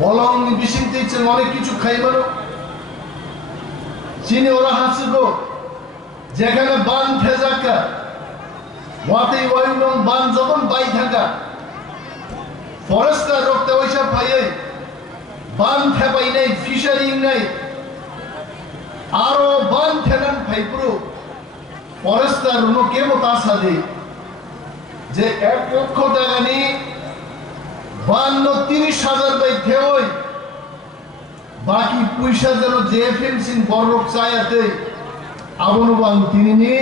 বলং বিশিং দিচ্ছেন অনেক কিছু খাইবারও চিনি ওরা হাসিবো যেখানে বান ফেজাকা ওয়াতে ওয়াইলং বান যখন বাই থাকা ফরেস্টার রক্তে ওইসব পাইয়ে বান ফেপাই নাই ফিশারিং নাই আরো বান ফেলান ফাইপুরো ফরেস্টার উনো কেমো তাসাদে যে 1 লক্ষ টাকা নিয়ে 32,30,000 বাই থেওই বাকি পয়সা যেন জেএফএমসি বড় চায়াতে আবনবাং তিনি নিয়ে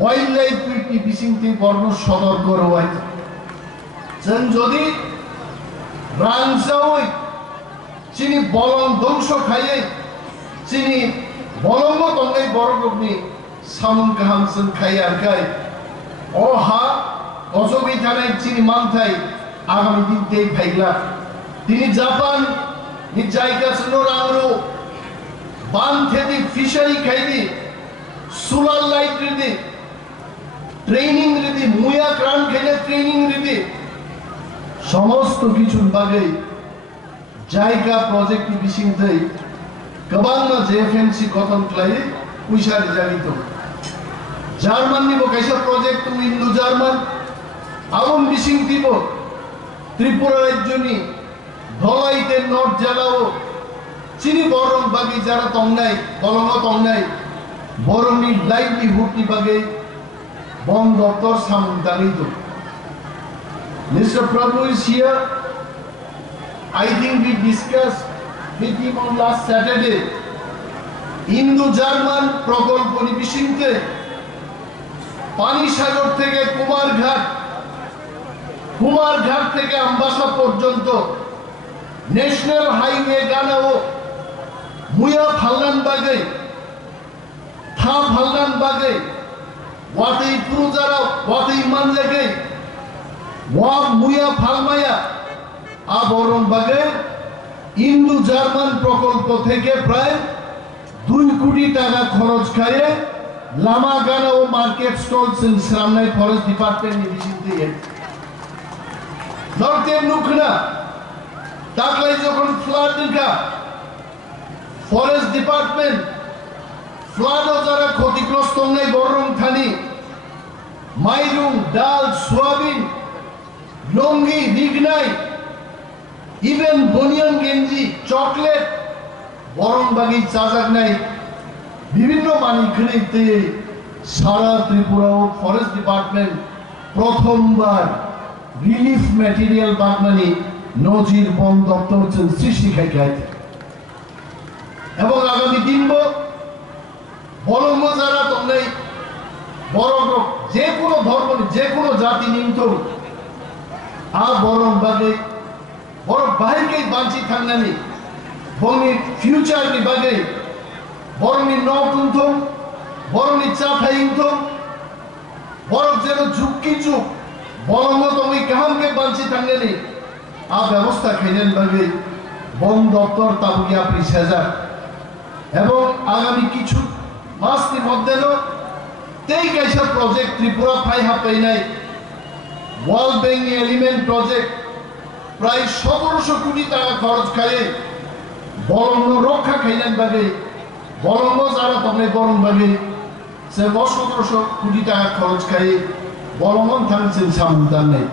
ওয়াইল্ড লাইফ উইকনি বিসিংতি বর্ণ সতর্ক রওয়াই যেন যদি রাংসাওই চিনি বলং ধ্বংস খাইয়ে চিনি বলঙ্গ তঙ্গাই বড়গনি সামন কাহামসন খাই আর খাই ও হা অজবি থানায় চিনি মানথাই আগামী দিন তেই ভাইগলা তিনি জাপান নি জায়গা সনোর আংরো বান থেদি ফিশারি খাইদি সোলার লাইট রিদি ট্রেনিং রিদি মুয়া ক্রান খাইলে ট্রেনিং রিদি সমস্ত কিছুর বাগে জায়গা প্রজেক্ট বিশিং থাই गोबां जेएफएमसी गठन खालायो पैसा रिजालित जार्माननि बकाइसा प्रोजेक्ट इन्डो जार्मान आबन बिसिं दिबो त्रिपुरा राज्यनि धलाइते नर्थ जেলাও चिनि बरं बागै जारा तंनाय बलंग तंनाय बरंनि लाइवलीहुडनि बागै वन दफ्तर सामदानि दं Mr. Prabhu is here. I think we discussed with him on last Saturday. Indo-German প্রকল্প নিবিশিংতে পানিসাগর থেকে কুমারঘাট থেকে আমবাসা পর্যন্ত ন্যাশনাল হাইওয়ে গানাও মুয়া ফাল্লানবাগে থা ফাল্লানবাগে ওয়াতেই পুরুজারা ওয়াতেই মানলেগে ওয়া মুয়া ফালমায়া আবরণ বাগে ইন্দো জার্মান প্রকল্প থেকে প্রায় 2 কোটি টাকা খরচ খায়ে লামা গানা ও মার্কেট স্টলস ইন শ্রামনাই ফরেস্ট ডিপার্টমেন্ট নিবিশিতে নর্থের নুখনা তাকলাই যখন ফ্লাড নিকা ফরেস্ট ডিপার্টমেন্ট ফ্লাড ও যারা ক্ষতিগ্রস্ত নাই বরং থানি মাইরুং ডাল সোয়াবিন লঙ্গি বিগনাই ইভেন বনিয়ান গেঞ্জি চকলেট বরং বাগি চাজাক নাই বিভিন্ন মানিকড়িতে সারা ত্রিপুরা ফরেস্ট ডিপার্টমেন্ট প্রথমবার রিলিফ ম্যাটেরিয়াল বাগনানি নজির বন দপ্তর সৃষ্টি খাইতে এবং আগামী দিনবো বলঙ্গ যারা তোমরা বড় যে কোনো ধর্ম যে কোনো জাতি নিন্ত আর বরং বাগে বড় বাহিরকে বাঁচি থাকনানি বরং ফিউচার নি বাগে বরং নতুন বরং চাথাইন বরং যেন ঝুঁকি চুপ বরং তুমি কাহামকে বাঁচি থাকনানি আ ব্যবস্থা খাইলেন বাগে বন দপ্তর তাবুকি আপনি সেজা এবং আগামী কিছু মাসের মধ্যে তেই কাইসা প্রজেক্ট ত্রিপুরা ফাই হাপাই নাই ওয়ার্ল্ড ব্যাংক এলিমেন্ট প্রজেক্ট প্রায় 1700 কোটি টাকা খরচ খাইয়ে বরঙ্গ রক্ষা খাইলেন বাগে বরঙ্গ যারা তখন বরং বাগে সে 1700 কোটি টাকা খরচ খাইয়ে বরঙ্গন থাকছেন সামুদান নেই